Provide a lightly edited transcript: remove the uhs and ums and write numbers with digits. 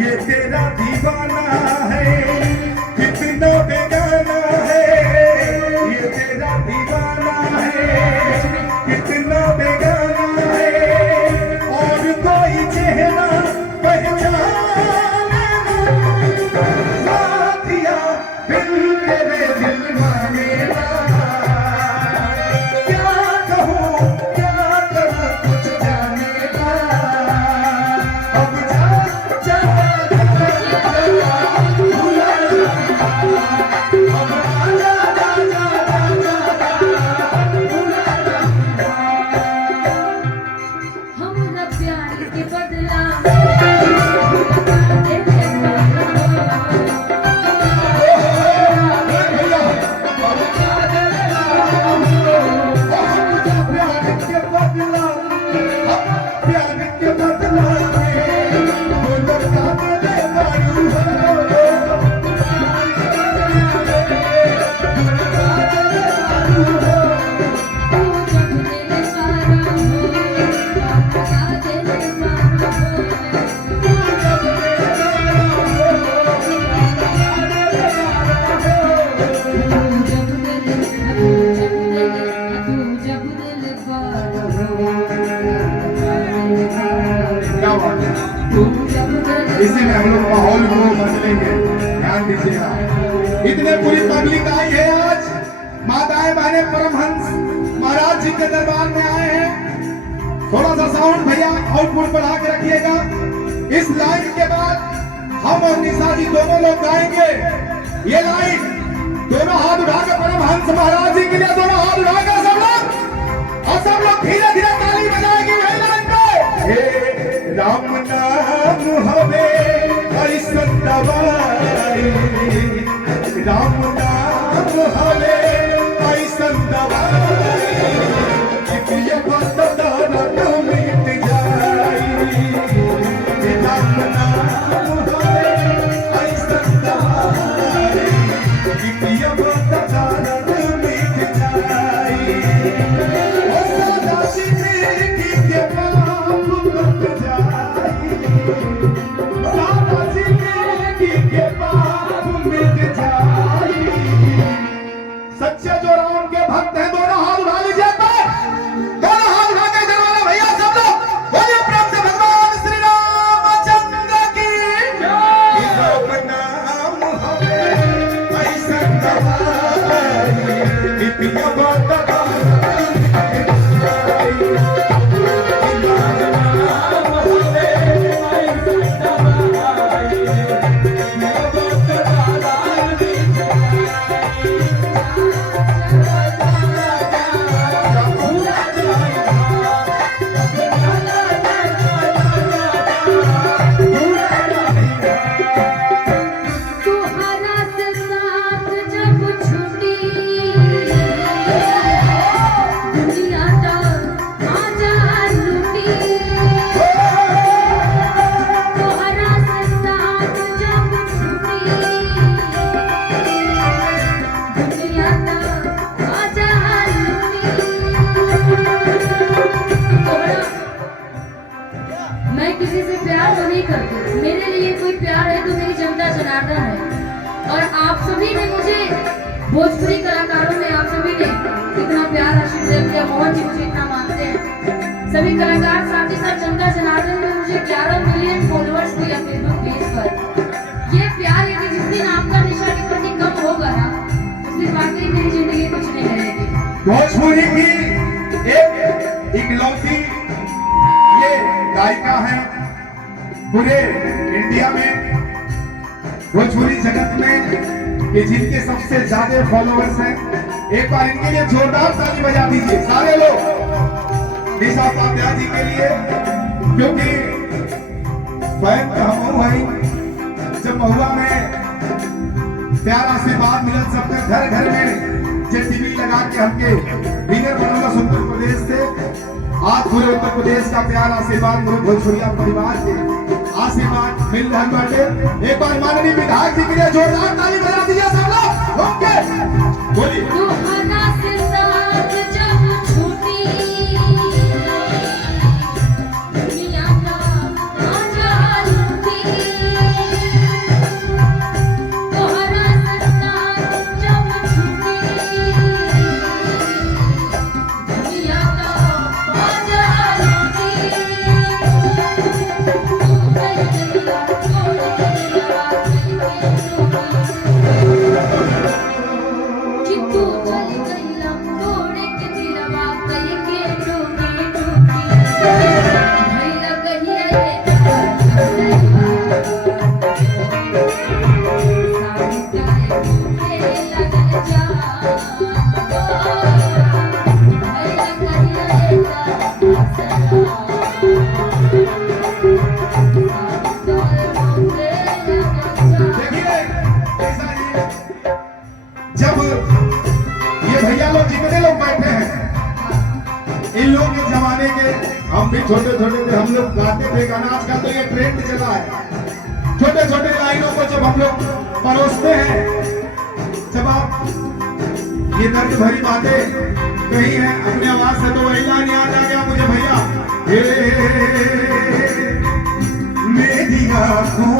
ये तेरा दीवाना है कितना बेगाना है, ये तेरा दीवाना है कितना बेगाना है, और कोई चेहरा पहचाने ना दिया दिल तेरे दिल मानेगा, क्या कहूँ क्या करूँ कुछ जानेगा, अब जा हमरा प्यार के बदला इसी में हम लोग माहौल को बदलेंगे, ध्यान दीजिएगा। इतने पूरी पब्लिक आई है आज, माताएं बहने परमहंस महाराज जी के दरबार में आए हैं। थोड़ा सा साउंड भैया आउटपुट बढ़ा के रखिएगा। इस लाइन के बाद हम और निशा जी दोनों लोग गाएंगे ये लाइन। दोनों हाथ उठा के परमहंस महाराज जी के लिए दोनों हाथ उठा के सब लोग, और सब लोग धीरे धीरे ताली बजाएंगे वही लाइन पे। राम नाम हवे ऐसन दवाई, राम नाम हवे ऐसन दवाई, ये बात दर्द मिट जाई, राम नाम हवे ऐसन दवाई, ये बात दर्द मिट जाई, ओ सदा जिंदगी के पाप कट जाई, सदा जिंदगी के पाप मिट जाई। सच्चे जो राम के भक्त हैं दोनों हाथ उठा लीजिए, दोनों हाथ उठा के दरवाजा भैया सब लोग बोलिए प्रेम से भगवान श्री रामचंद्र की जय। राम नाम हवे ऐसन दवाई, इतना बात मेरे लिए कोई प्यार है तो मेरी जनता जनार्दन है। और आप सभी ने मुझे, भोजपुरी कलाकारों ने आप सभी ने इतना प्यार आशीर्वाद दिया। मोहन जी मुझे इतना मानते हैं। सभी कलाकार साथ ही साथ जनता जनार्दन ने मुझे 11 मिलियन फॉलोअर्स दिया फेसबुक पेज पर। ये प्यार यदि जिस दिन आपका निशा के प्रति कम होगा ना, उस दिन वाकई मेरी जिंदगी कुछ नहीं रहेगी। भोजपुरी की एक इकलौती ये गायिका है पूरे इंडिया में, भोजपुरी जगत में, कि जिनके सबसे ज्यादा फॉलोअर्स हैं। एक बार इनके लिए जोरदार ताली बजा दीजिए सारे लोग निशा उपाध्याय जी के लिए, क्योंकि फैन हम भाई जब महुआ में प्यारा से बात मिलत सबके घर घर में जो टीवी लगा के हमके विनर बनौला उत्तर प्रदेश से। आज पूरे उत्तर प्रदेश का प्यार आशीर्वाद पूरे भोजपुरिया परिवार के आशीर्वाद मिल रहा बाटे। एक बार माननीय विधायक जी के लिए जोरदार ताली बजा दीजिए सब लोग। बोलिए। दुहाना से साथ जब छूटी दुनिया का मजा लूटी दुहाना से साथ जब छूटी दुनिया का मजा लूटी तू चल गईला तोड़ के दिलवा कई के टूटी टूटी भइला कहिया ये सारी काहे के लगल जा भइला कहिया ये देखिए ऐसा ही है। जब ये भैया लोग जितने लोग बैठे हैं इन लोग के जमाने के हम भी छोटे छोटे थे, हम लोग गाते थे गाना। आजकल तो ये ट्रेंड चला है। छोटे छोटे लाइनों को जब हम लोग परोसते हैं, जब आप ये दर्द भरी बातें कही हैं अपने आवाज से, तो वही लाइन याद आ गया मुझे भैया। मेरी आँखों